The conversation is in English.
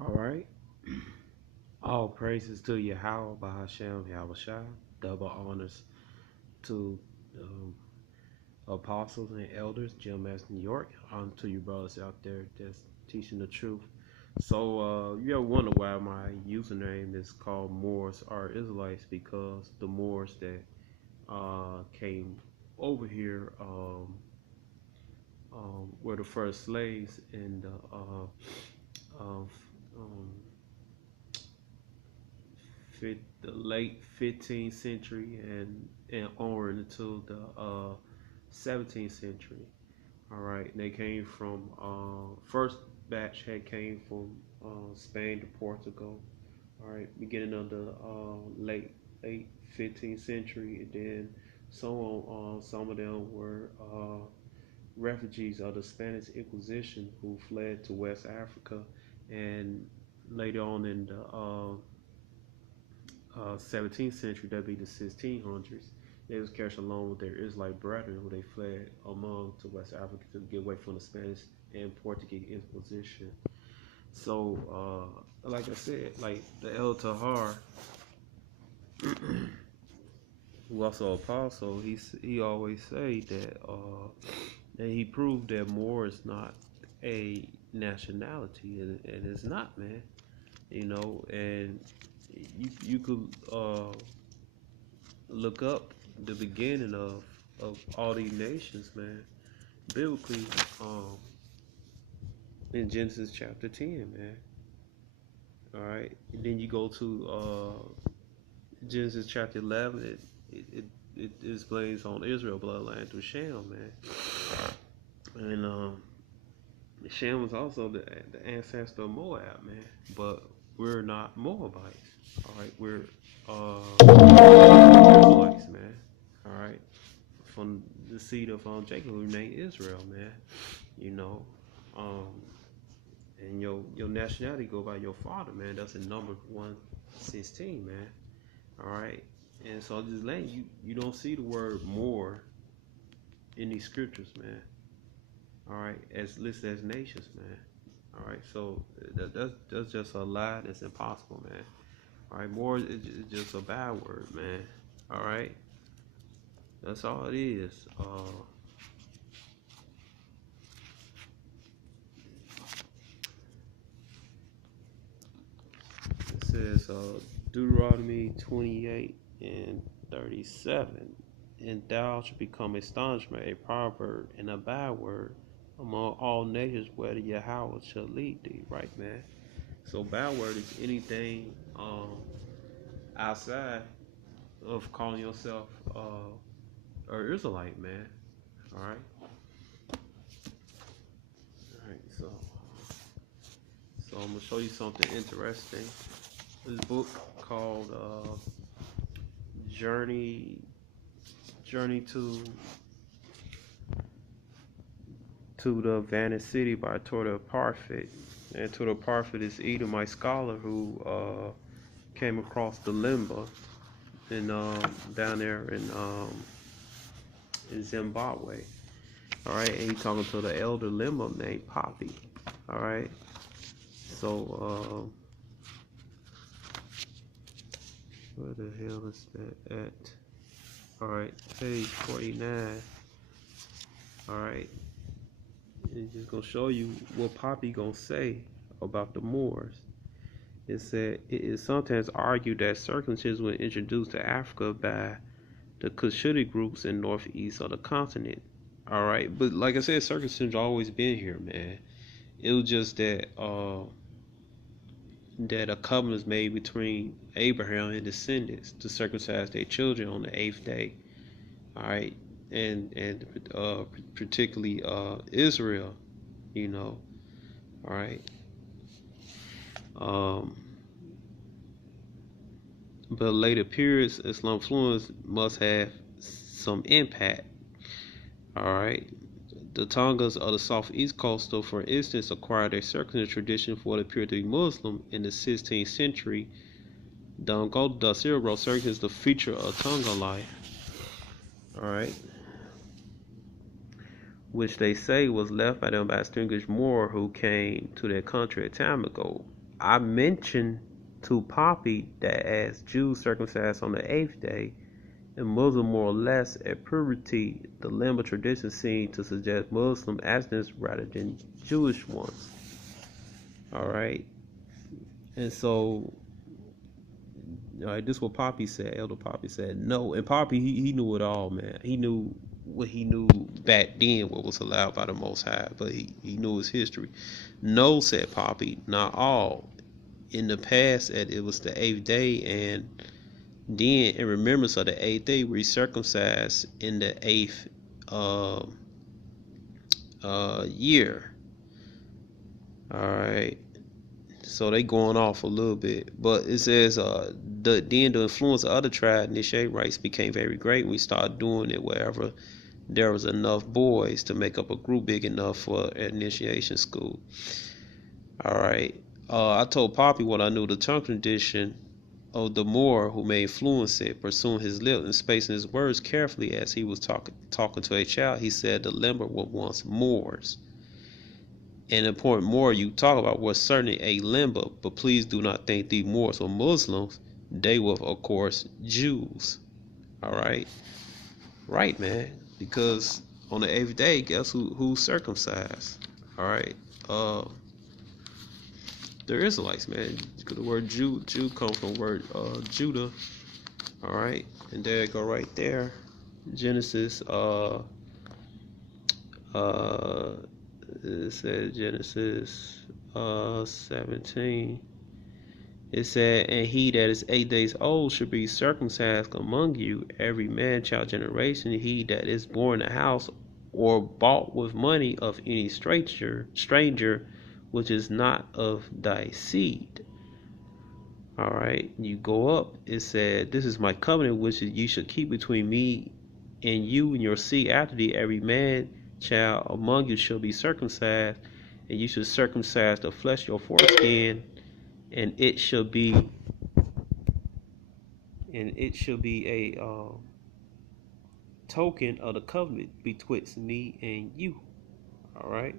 All right. All praises to Yahweh Bahashem Yahushua. Double honors to um, apostles and elders, Jim Mass New York. On to you brothers out there that's teaching the truth. So you ever wonder why my username is called Moors or Israelites? Because the Moors that came over here were the first slaves in of um, the late 15th century and onward into the 17th century. All right, they came from first batch had came from Spain to Portugal. All right, beginning of the late 15th century, and then some of them were refugees of the Spanish Inquisition who fled to West Africa, and later on in the 17th century, that'd be the 1600s. They was carried along with their Israelite brethren who they fled among to West Africa to get away from the Spanish and Portuguese Inquisition. So, like I said, like the El Tahar, who also apostle, he always say that he proved that Moor is not a nationality, and it's not, man. You know, and you could look up the beginning of all these nations, man. Biblically, in Genesis chapter 10, man. All right, and then you go to Genesis chapter 11. It explains on Israel bloodline through Shem, man. And Shem was also the ancestor of Moab, man. But we're not Moabites. All right, we're Israelites, man. All right, from the seed of Jacob, who named Israel, man. You know, um, and your nationality go by your father, man. That's in number 116, man. All right, and so just letting you don't see the word more in these scriptures, man. All right, as listed as nations, man. All right, so that's just a lie. That's impossible, man. All right, more is just a bad word, man. All right, that's all it is. It says Deuteronomy 28 and 37, and thou shalt become astonishment, a proverb, and a byword among all nations, whether Yahweh shall lead thee. Right, man. So byword is anything outside of calling yourself an Israelite, man. All right. All right. So I'm gonna show you something interesting. This book called Journey to the Vanished City by Torda Parfit. And Torda Parfit is Edomite scholar who came across the Lemba in down there in Zimbabwe. All right, and he's talking to the elder Lemba named Pophi. All right, so where the hell is that at? All right, page 49. All right, it's just gonna show you what Poppy gonna say about the Moors. It said it is sometimes argued that circumcision was introduced to Africa by the Cushitic groups in northeast of the continent. All right, but like I said, circumcision always been here, man. It was just that that a covenant was made between Abraham and descendants to circumcise their children on the 8th day. All right, and particularly Israel, you know. All right. Um, but later periods, Islam influence must have some impact. All right. The Tongas of the southeast coastal, for instance, acquired a circumcision tradition for what appeared to be Muslim in the 16th century. Dango da Cerebro circumcision is the feature of Tonga life. All right. Which they say was left by them by a distinguished Moor who came to their country a time ago. I mentioned to Pophi that as Jews circumcised on the 8th day, and Muslim more or less at purity, the Lemba tradition seemed to suggest Muslim abstinence rather than Jewish ones. Alright? And so, alright, this is what Pophi said. Elder Pophi said, no. And Pophi, he knew it all, man. He knew what he knew back then, what was allowed by the Most High, but he knew his history. No, said Pophi, not all. In the past, it was the 8th day, and then in remembrance of the 8th day, we circumcised in the 8th year. All right. So they going off a little bit, but it says then the influence of other tribes initiate rites became very great. We started doing it wherever there was enough boys to make up a group big enough for initiation school. All right. I told Pophi what I knew the tongue tradition of the Moor who may influence it, pursuing his lips and spacing his words carefully as he was talking to a child. He said the Lemba were once Moors. And the point Moor you talk about was certainly a Lemba, but please do not think the Moors were Muslims. They were, of course, Jews. All right, right, man. Because on the 8th day, guess who circumcised? All right, they're Israelites, man. The word Jew comes from the word Judah. All right, and there you go, right there. Genesis. It said Genesis 17. It said, and he that is 8 days old should be circumcised among you, every man, child, generation. He that is born in a house or bought with money of any stranger, which is not of thy seed. All right, you go up. It said, this is my covenant which you should keep between me and you and your seed after thee. Every man, child among you shall be circumcised, and you should circumcise the flesh of your foreskin, and it shall be a token of the covenant betwixt me and you. All right.